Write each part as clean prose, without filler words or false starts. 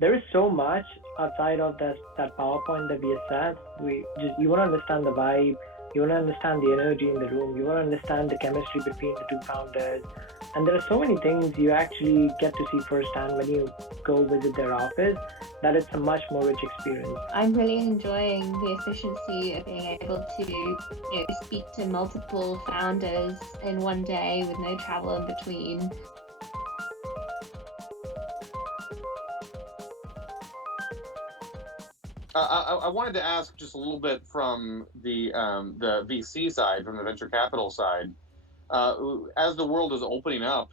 There is so much outside of that PowerPoint that we have set. You want to understand the vibe, you want to understand the energy in the room, you want to understand the chemistry between the two founders, and there are so many things you actually get to see firsthand when you go visit their office. That it's a much more rich experience. I'm really enjoying the efficiency of being able to, speak to multiple founders in one day with no travel in between. I wanted to ask just a little bit from the VC side, from the venture capital side. As the world is opening up,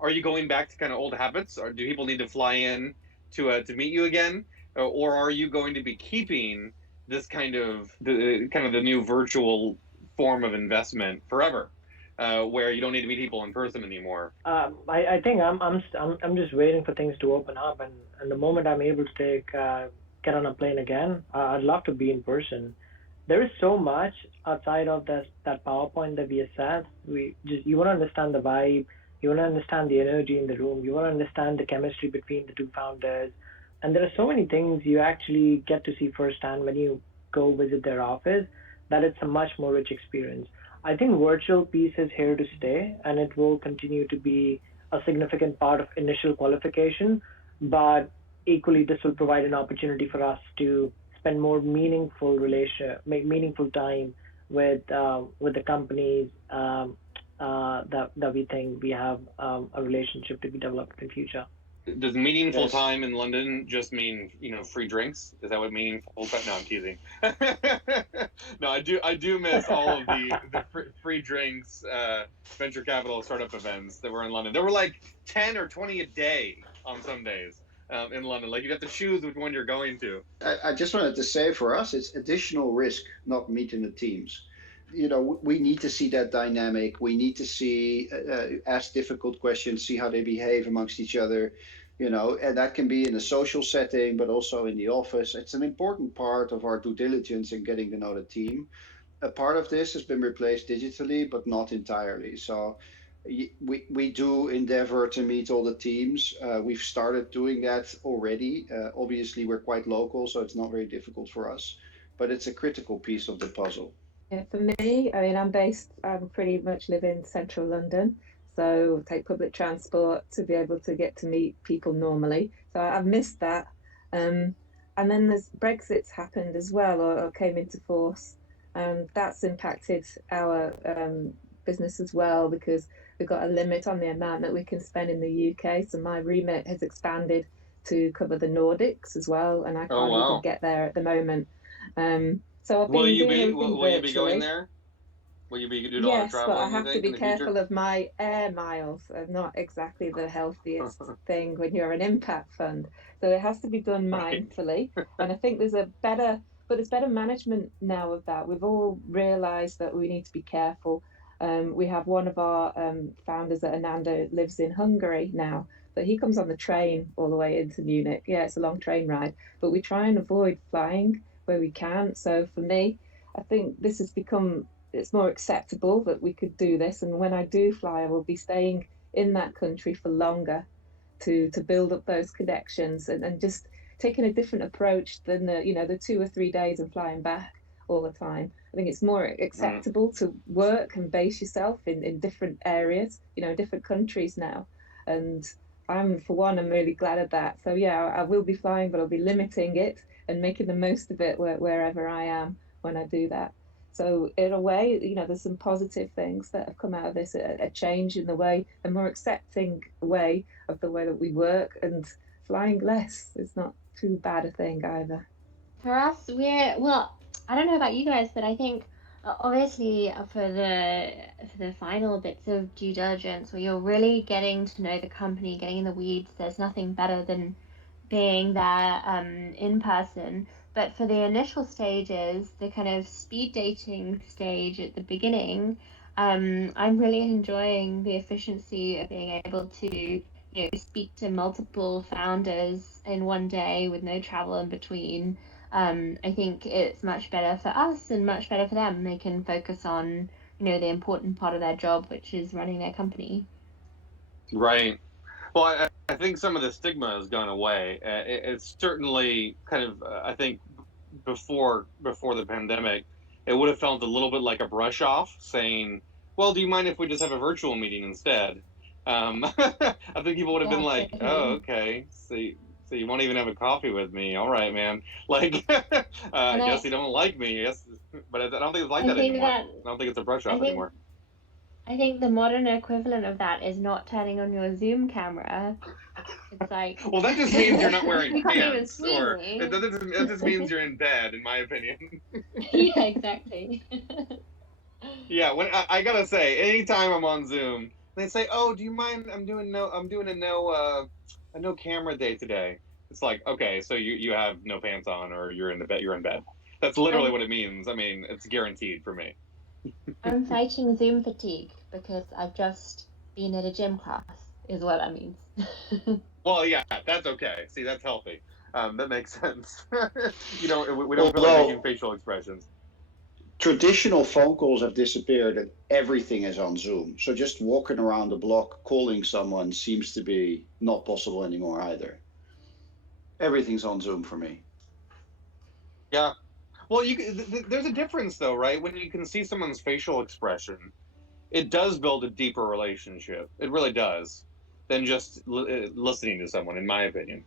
are you going back to kind of old habits, or do people need to fly in to meet you again, or are you going to be keeping this kind of the new virtual form of investment forever, where you don't need to meet people in person anymore? I think I'm just waiting for things to open up, and the moment I'm able to get on a plane again, I'd love to be in person. There is so much outside of that PowerPoint that we have set. You want to understand the vibe, you want to understand the energy in the room, you want to understand the chemistry between the two founders, and there are so many things you actually get to see firsthand when you go visit their office. That it's a much more rich experience. I think virtual piece is here to stay, and it will continue to be a significant part of initial qualification. But equally, this will provide an opportunity for us to spend more make meaningful time with the companies that we think we have a relationship to be developed in the future. Does meaningful Yes. time in London just mean free drinks? Is that what meaningful? No, I'm teasing. No, I do miss all of the free drinks, venture capital startup events that were in London. There were like 10 or 20 a day on some days in London. Like you'd have to choose which one you're going to. I just wanted to say for us, it's additional risk not meeting the teams. We need to see that dynamic. We need to see, ask difficult questions, see how they behave amongst each other, and that can be in a social setting, but also in the office. It's an important part of our due diligence in getting to know the team. A part of this has been replaced digitally, but not entirely. So we do endeavor to meet all the teams. We've started doing that already. Obviously, we're quite local, so it's not very difficult for us, but it's a critical piece of the puzzle. Yeah, for me, I mean, I'm pretty much live in central London, so take public transport to be able to get to meet people normally. So I've missed that. And then there's Brexit's happened as well, or came into force, and that's impacted our business as well because we've got a limit on the amount that we can spend in the UK. So my remit has expanded to cover the Nordics as well, and I Oh can't even wow! get there at the moment. So I've been doing everything Will you be going virtually. there? Will you be doing a lot of Yes, but I traveling? You have to think in be the future? careful of my air miles. Not exactly the healthiest thing when you're an impact fund. So it has to be done Right. mindfully. And I think there's better management now of that. We've all realized that we need to be careful. We have one of our founders at Ananda lives in Hungary now, but he comes on the train all the way into Munich. Yeah, it's a long train ride, but we try and avoid flying where we can. So for me, I think this has become it's more acceptable that we could do this. And when I do fly, I will be staying in that country for longer to build up those connections and just taking a different approach than the 2 or 3 days and flying back all the time. I think it's more Mm. acceptable to work and base yourself in different areas, different countries now. And I'm really glad of that. So yeah, I will be flying, but I'll be limiting it and making the most of it wherever I am when I do that. So in a way, there's some positive things that have come out of this, a change in the way, a more accepting way of the way that we work, and flying less is not too bad a thing either. For us, well, I don't know about you guys, but I think obviously for the final bits of due diligence where you're really getting to know the company, getting in the weeds, there's nothing better than being there in person. But for the initial stages, the kind of speed dating stage at the beginning, I'm really enjoying the efficiency of being able to, speak to multiple founders in one day with no travel in between. I think it's much better for us and much better for them. They can focus on, the important part of their job, which is running their company. Right. Well, I think some of the stigma has gone away. It's certainly kind of, I think, before the pandemic, it would have felt a little bit like a brush off, saying, "Well, do you mind if we just have a virtual meeting instead?" I think people would have been Yeah, like, "Oh, totally. okay. So you won't even have a coffee with me? All right, man. Like, I And guess you don't like me. Yes, but I don't think it's like I that think anymore. that I don't think it's a brush I off think anymore." I think the modern equivalent of that is not turning on your Zoom camera. It's like Well, that just means you're not wearing you can't even pants, see or me. that just means you're in bed, in my opinion. Yeah, exactly. Yeah, when I gotta say, anytime I'm on Zoom, they say, "Oh, do you mind? I'm doing a no camera day today." It's like, okay, so you have no pants on, or you're in the bed. You're in bed. That's literally I'm what it means. I mean, it's guaranteed for me. I'm fighting Zoom fatigue because I've just been at a gym class, is what that means. Well, yeah, that's okay. See, that's healthy. That makes sense. We don't feel like making Although facial expressions. traditional phone calls have disappeared and everything is on Zoom. So just walking around the block calling someone seems to be not possible anymore either. Everything's on Zoom for me. Yeah. Well, there's a difference though, right? When you can see someone's facial expression, it does build a deeper relationship. It really does, than just listening to someone, in my opinion.